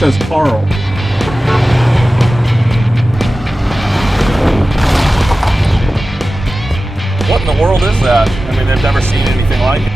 says Carl. What in the world is that? I mean, they've never seen anything like it.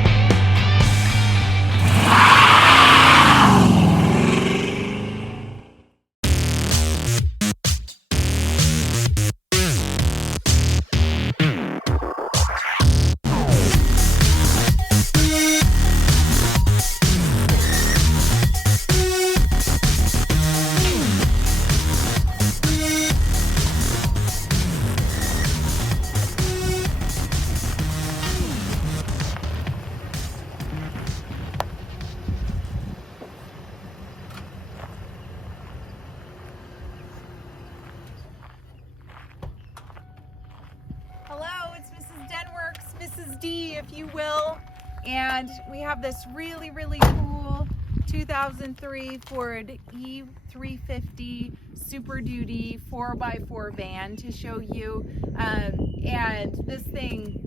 Hello, it's Mrs. Denwerks, Mrs. D, if you will. And we have this really, really cool 2003 Ford E350 Super Duty 4x4 van to show you. And this thing,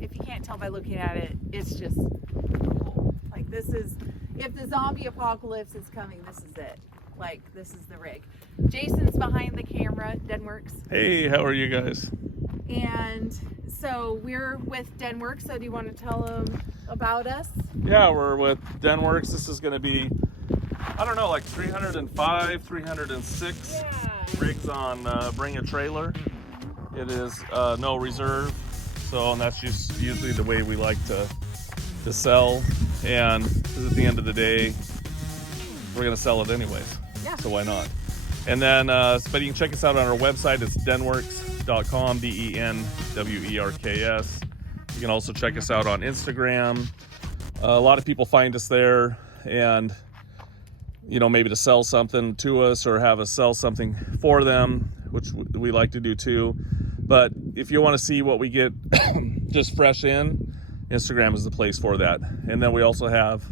if you can't tell by looking at it, it's just cool. Like, this is, if the zombie apocalypse is coming, this is it. Like, this is the rig. Jason's behind the camera, Denwerks. Hey, how are you guys? And so we're with Denwerks, so do you want to tell them about us? Yeah, we're with Denwerks. This is going to be, I don't know, like 305, 306 rigs on Bring a Trailer. It is no reserve, so and that's just usually the way we like to sell. And at the end of the day, we're going to sell it anyways. Yeah. So why not? And then, but you can check us out on our website. It's denwerks.com, DENWERKS. You can also check us out on Instagram. A lot of people find us there, and you know, maybe to sell something to us or have us sell something for them, which we like to do too. But if you want to see what we get just fresh in, Instagram is the place for that. And then we also have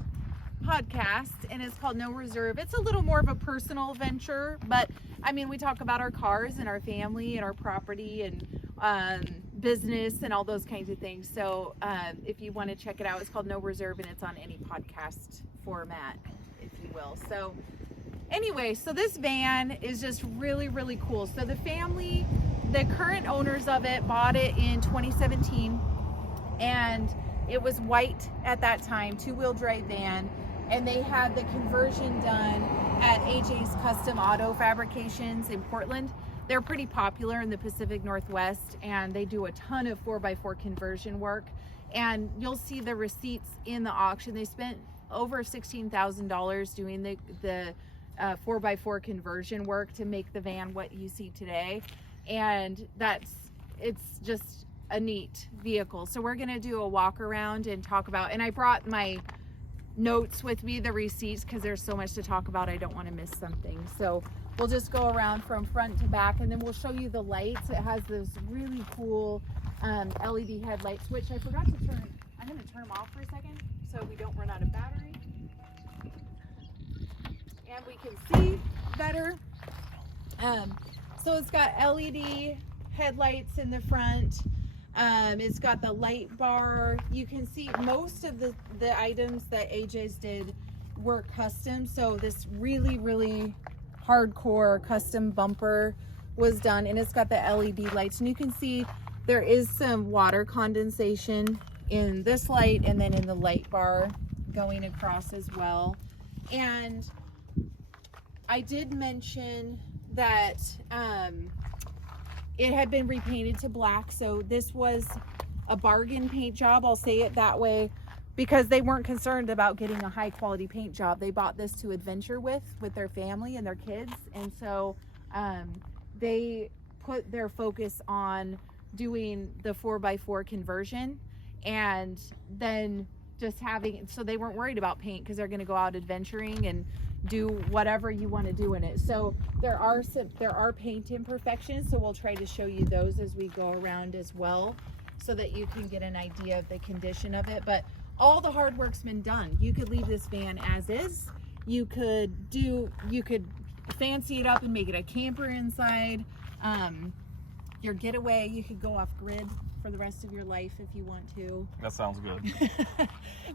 podcast, and it's called No Reserve. It's a little more of a personal venture, but I mean, we talk about our cars and our family and our property and business and all those kinds of things. So if you want to check it out, it's called No Reserve, and it's on any podcast format, if you will. So anyway, so this van is just really, really cool. So the family, the current owners of it, bought it in 2017, and it was white at that time, two-wheel drive van. And they had the conversion done at AJ's Custom Auto Fabrications in Portland. They're pretty popular in the Pacific Northwest, and they do a ton of 4x4 conversion work. And you'll see the receipts in the auction. They spent over $16,000 doing the 4x4 conversion work to make the van what you see today. And it's just a neat vehicle. So we're gonna do a walk around and talk about, and I brought my notes with me, the receipts, because there's so much to talk about. I don't want to miss something. So we'll just go around from front to back, and then we'll show you the lights. It has those really cool LED headlights, which I forgot to turn. I'm going to turn them off for a second so we don't run out of battery. And we can see better. So it's got LED headlights in the front. It's got the light bar. You can see most of the items that AJ's did were custom. So this really, really hardcore custom bumper was done, and it's got the LED lights. And you can see there is some water condensation in this light and then in the light bar going across as well. And I did mention that it had been repainted to black, so this was a bargain paint job, I'll say it that way, because they weren't concerned about getting a high quality paint job. They bought this to adventure with their family and their kids, and so they put their focus on doing the 4x4 conversion, and then just having, so they weren't worried about paint because they're going to go out adventuring and do whatever you want to do in it. So there are paint imperfections, so we'll try to show you those as we go around as well, so that you can get an idea of the condition of it. But all the hard work's been done. You could leave this van as is. You could fancy it up and make it a camper inside. Your getaway, you could go off grid for the rest of your life if you want to. That sounds good.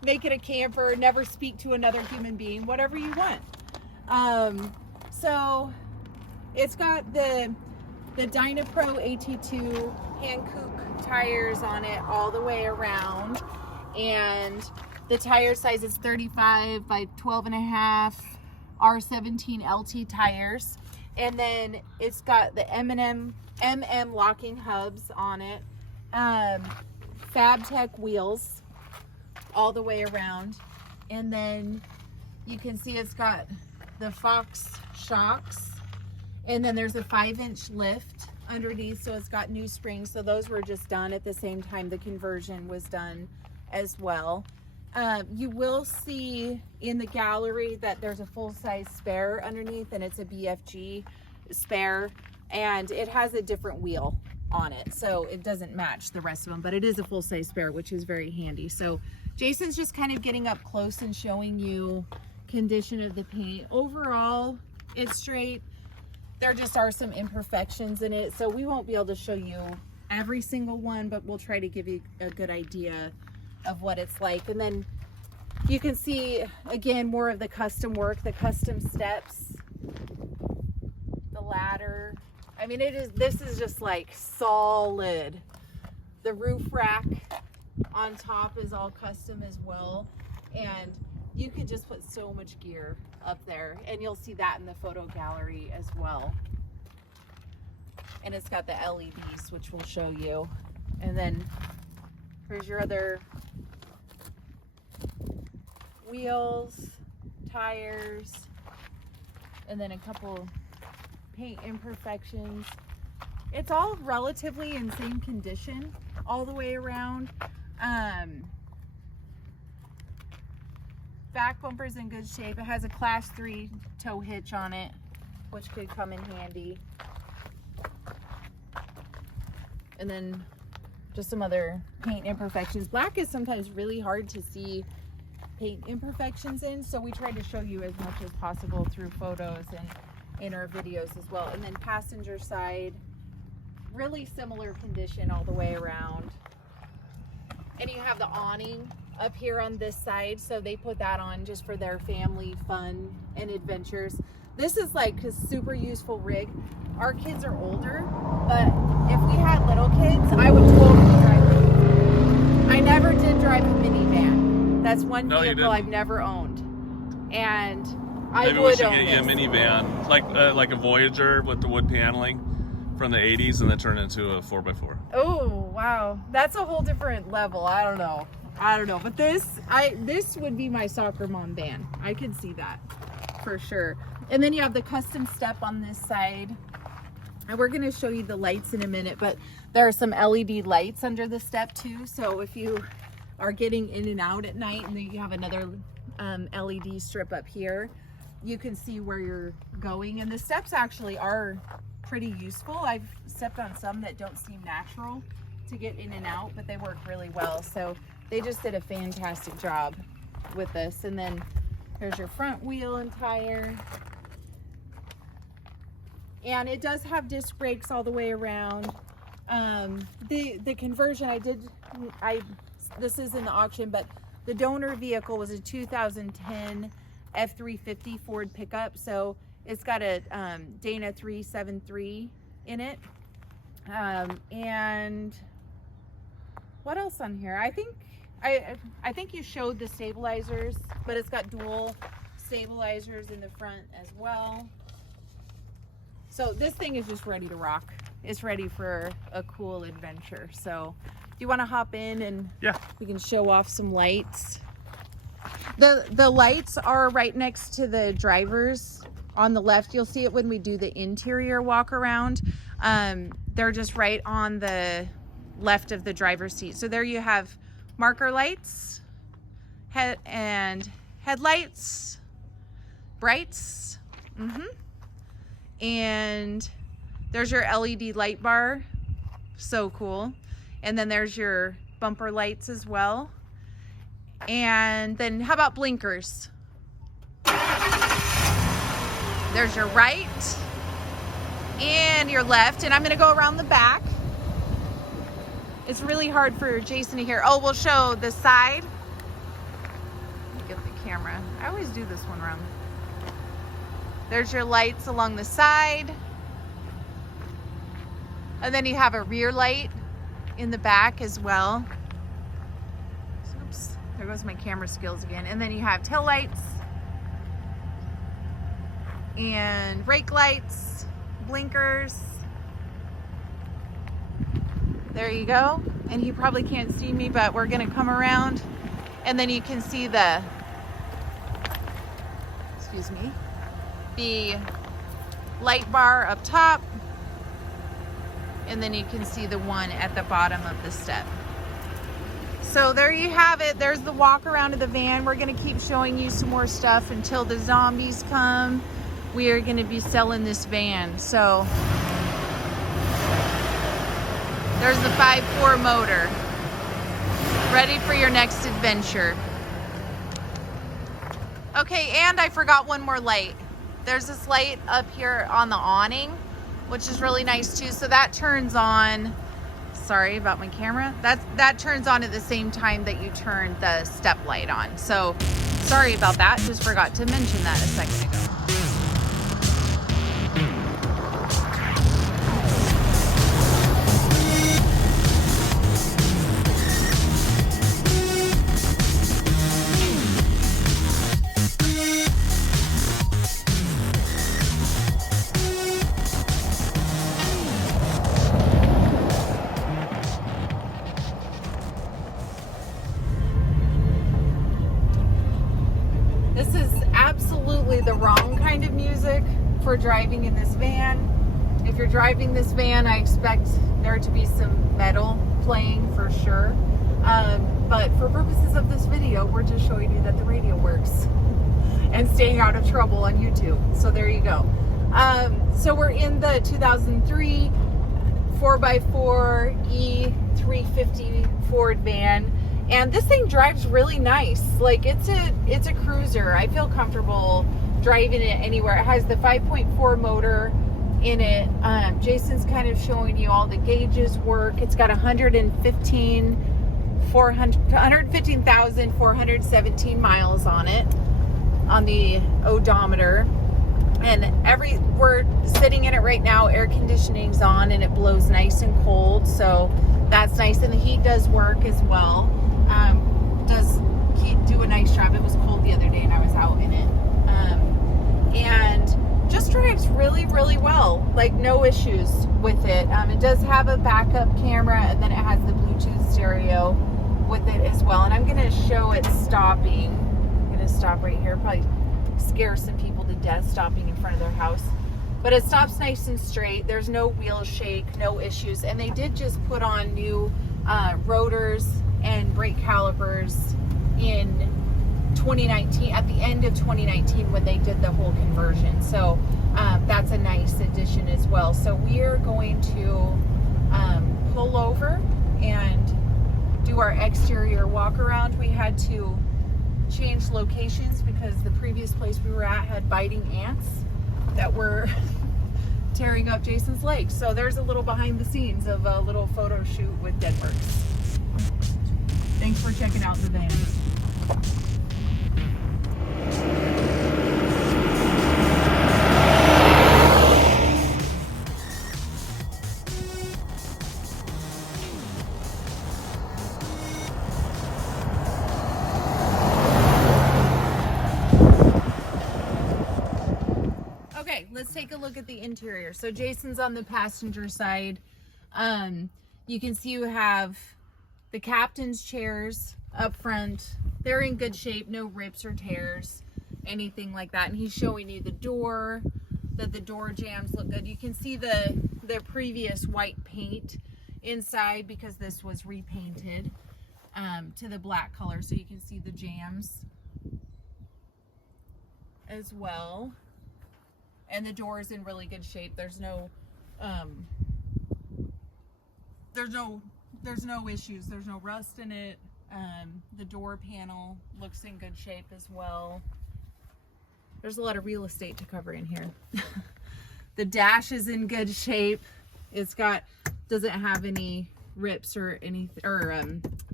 Make it a camper, never speak to another human being, whatever you want. So it's got the Dynapro AT2 Hankook tires on it all the way around, and the tire size is 35 by 12.5 R17 LT tires, and then it's got the MM locking hubs on it, FabTech wheels all the way around, and then you can see it's got the Fox shocks, and then there's a 5-inch lift underneath, so it's got new springs. So those were just done at the same time the conversion was done as well. You will see in the gallery that there's a full-size spare underneath, and it's a BFG spare, and it has a different wheel on it, so it doesn't match the rest of them, but it is a full-size spare, which is very handy. So Jason's just kind of getting up close and showing you condition of the paint. Overall, it's straight. There just are some imperfections in it, so we won't be able to show you every single one, but we'll try to give you a good idea of what it's like. And then you can see again more of the custom work, the custom steps, the ladder. I mean, this is just like solid. The roof rack on top is all custom as well, and you can just put so much gear up there, and you'll see that in the photo gallery as well. And it's got the LEDs, which we'll show you. And then here's your other wheels, tires, and then a couple paint imperfections. It's all relatively in same condition all the way around. Back bumper's in good shape. It has a class 3 tow hitch on it, which could come in handy. And then just some other paint imperfections. Black is sometimes really hard to see paint imperfections in, so we try to show you as much as possible through photos and in our videos as well. And then passenger side, really similar condition all the way around. And you have the awning up here on this side, so they put that on just for their family fun and adventures. This is like a super useful rig. Our kids are older, but if we had little kids, I would totally drive them. I never did drive a minivan. That's one vehicle I've never owned, and I Maybe we should get you a minivan, like a Voyager with the wood paneling from the 80s, and then turn it into a 4x4. Oh wow, that's a whole different level. I don't know, but this would be my soccer mom van. I could see that for sure. And then you have the custom step on this side, and we're going to show you the lights in a minute, but there are some LED lights under the step too, so if you are getting in and out at night, and then you have another LED strip up here, you can see where you're going. And the steps actually are pretty useful. I've stepped on some that don't seem natural to get in and out, but they work really well. So they just did a fantastic job with this. And then here's your front wheel and tire. And it does have disc brakes all the way around. The conversion this is in the auction, but the donor vehicle was a 2010 E350 Ford pickup. So it's got a Dana 373 in it. And what else on here? I think you showed the stabilizers, but it's got dual stabilizers in the front as well. So this thing is just ready to rock. It's ready for a cool adventure. So do you want to hop in and we can show off some lights? The lights are right next to the drivers on the left. You'll see it when we do the interior walk around. They're just right on the left of the driver's seat. So there you have marker lights, headlights, brights, and there's your LED light bar. So cool. And then there's your bumper lights as well. And then how about blinkers? There's your right and your left. And I'm gonna go around the back. It's really hard for Jason to hear. Oh, we'll show the side. Let me get the camera. I always do this one wrong. There's your lights along the side. And then you have a rear light in the back as well. Oops, there goes my camera skills again. And then you have tail lights and brake lights, blinkers. There you go. And he probably can't see me, but we're gonna come around and then you can see the, excuse me, the light bar up top. And then you can see the one at the bottom of the step. So there you have it. There's the walk around of the van. We're gonna keep showing you some more stuff until the zombies come. We are gonna be selling this van. So there's the 5.4 motor. Ready for your next adventure. Okay, and I forgot one more light. There's this light up here on the awning, which is really nice too. So that turns on, sorry about my camera. That turns on at the same time that you turn the step light on. So sorry about that, just forgot to mention that a second ago. This is absolutely the wrong kind of music for driving in this van. If you're driving this van, I expect there to be some metal playing for sure. But for purposes of this video, we're just showing you that the radio works and staying out of trouble on YouTube. So there you go. So we're in the 2003 4x4 E350 Ford van. And this thing drives really nice. Like it's a cruiser. I feel comfortable driving it anywhere. It has the 5.4 motor in it. Jason's kind of showing you all the gauges work. It's got 115,417 miles on it on the odometer. And we're sitting in it right now. Air conditioning's on and it blows nice and cold. So that's nice. And the heat does work as well. Does do a nice job. It was cold the other day and I was out in it. And just drives really, really well. Like no issues with it. It does have a backup camera and then it has the Bluetooth stereo with it as well. And I'm going to show it stopping. I'm going to stop right here. Probably scare some people to death stopping in front of their house. But it stops nice and straight. There's no wheel shake, no issues. And they did just put on new rotors and brake calipers in 2019, at the end of 2019 when they did the whole conversion. So that's a nice addition as well. So we are going to pull over and do our exterior walk around. We had to change locations because the previous place we were at had biting ants that were tearing up Jason's legs. So there's a little behind the scenes of a little photo shoot with Denwerks. Thanks for checking out the van. Okay, let's take a look at the interior. So Jason's on the passenger side. You can see you have the captain's chairs up front. They're in good shape, no rips or tears, anything like that. And he's showing you the door, that the door jambs look good. You can see the previous white paint inside because this was repainted to the black color. So you can see the jambs as well. And the door is in really good shape. There's no issues. There's no rust in it. The door panel looks in good shape as well. There's a lot of real estate to cover in here. The dash is in good shape. Doesn't have any rips or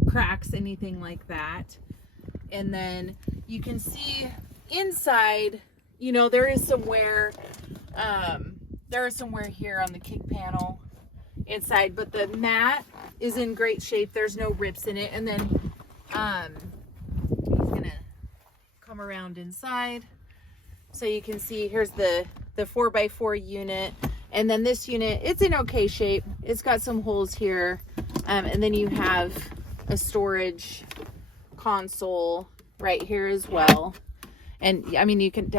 cracks, anything like that. And then you can see inside you know, there is some wear here on the kick panel inside, but the mat is in great shape. There's no rips in it. And then he's gonna come around inside so you can see here's the 4x4 unit, and then this unit, it's in okay shape. It's got some holes here, and then you have a storage console right here as well. And I mean, you can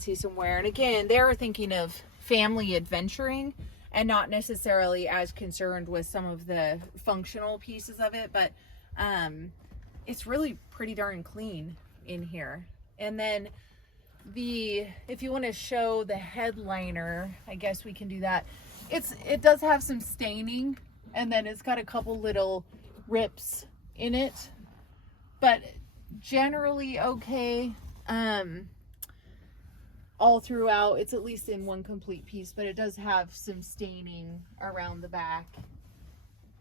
see some wear. And again, they're thinking of family adventuring and not necessarily as concerned with some of the functional pieces of it, but it's really pretty darn clean in here. And then if you want to show the headliner, I guess we can do that. It does have some staining, and then it's got a couple little rips in it, but generally okay. All throughout, it's at least in one complete piece, but it does have some staining around the back.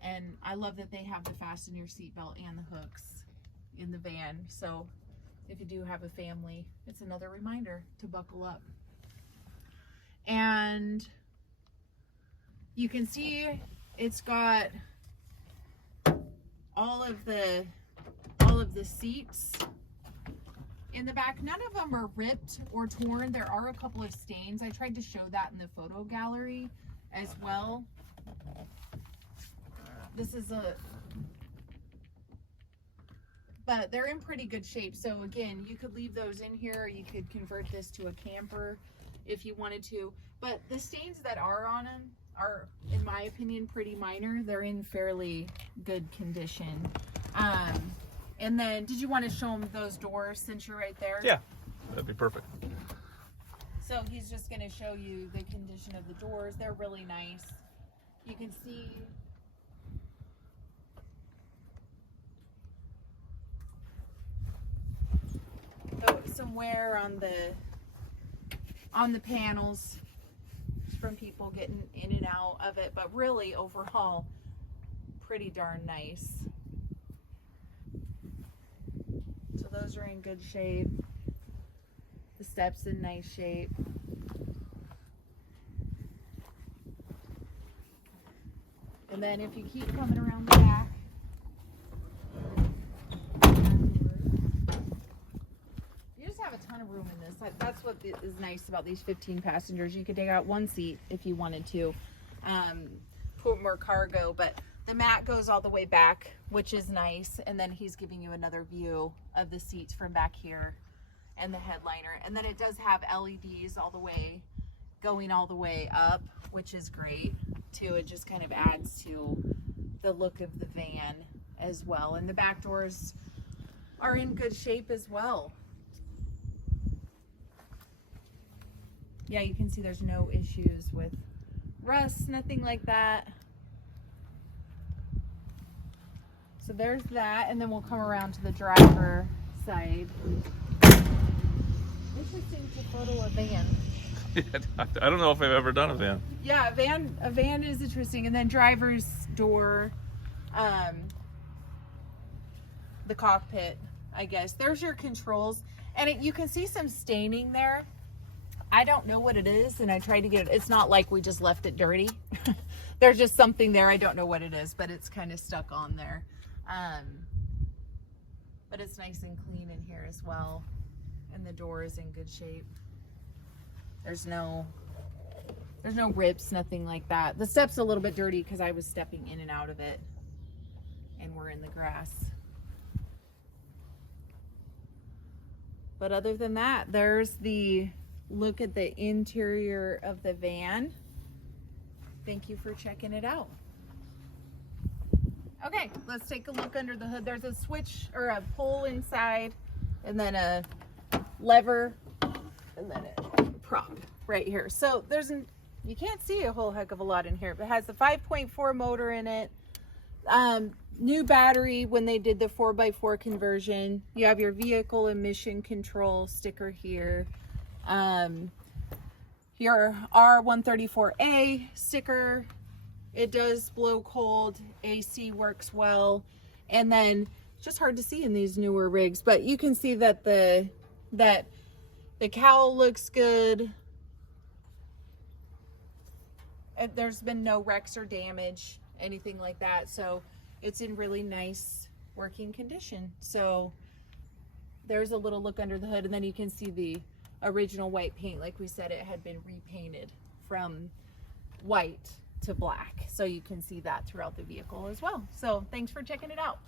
And I love that they have the fasten your seatbelt and the hooks in the van. So if you do have a family, it's another reminder to buckle up. And you can see it's got all of the seats in the back. None of them are ripped or torn. There are a couple of stains. I tried to show that in the photo gallery as well. But they're in pretty good shape. So again, you could leave those in here. You could convert this to a camper if you wanted to. But the stains that are on them are, in my opinion, pretty minor. They're in fairly good condition. And then, did you want to show them those doors since you're right there? Yeah, that'd be perfect. So he's just going to show you the condition of the doors. They're really nice. You can see some wear on the panels from people getting in and out of it, but really overall pretty darn nice. So those are in good shape. The steps in nice shape. And then if you keep coming around the back, you just have a ton of room in this. That's what is nice about these 15 passengers. You could take out one seat if you wanted to, put more cargo, but the mat goes all the way back, which is nice. And then he's giving you another view of the seats from back here and the headliner. And then it does have LEDs going all the way up, which is great too. It just kind of adds to the look of the van as well. And the back doors are in good shape as well. Yeah, you can see there's no issues with rust, nothing like that. So there's that, and then we'll come around to the driver side. Interesting to photo a van. I don't know if I've ever done a van. Yeah, a van is interesting. And then driver's door, the cockpit, I guess. There's your controls, and you can see some staining there. I don't know what it is, and I tried to get it. It's not like we just left it dirty. There's just something there. I don't know what it is, but it's kind of stuck on there. But it's nice and clean in here as well, and the door is in good shape. There's no rips, nothing like that. The step's a little bit dirty because I was stepping in and out of it, and we're in the grass. But other than that, there's the look at the interior of the van. Thank you for checking it out. Okay, let's take a look under the hood. There's a switch or a pull inside, and then a lever, and then a prop right here. So you can't see a whole heck of a lot in here, but it has the 5.4 motor in it. New battery when they did the 4x4 conversion. You have your vehicle emission control sticker here. Your R134A sticker. It does blow cold, AC works well, and then it's just hard to see in these newer rigs, but you can see that they The cowl looks good. There's been no wrecks or damage, anything like that. So it's in really nice working condition. So there's a little look under the hood, and then you can see the original white paint. Like we said, it had been repainted from white to black. So you can see that throughout the vehicle as well. So thanks for checking it out.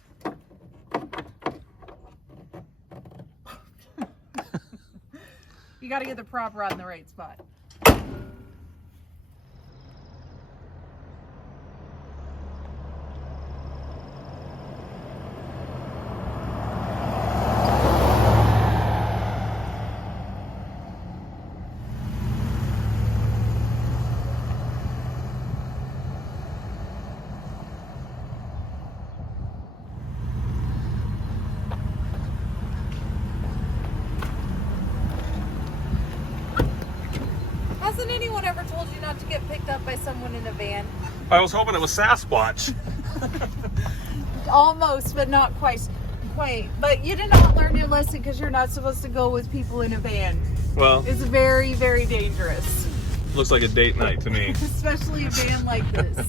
You got to get the prop rod in the right spot. Hasn't anyone ever told you not to get picked up by someone in a van? I was hoping it was Sasquatch. Almost, but not quite. But you did not learn your lesson because you're not supposed to go with people in a van. Well, It's very, very dangerous. looks like a date night to me. Especially a van like this.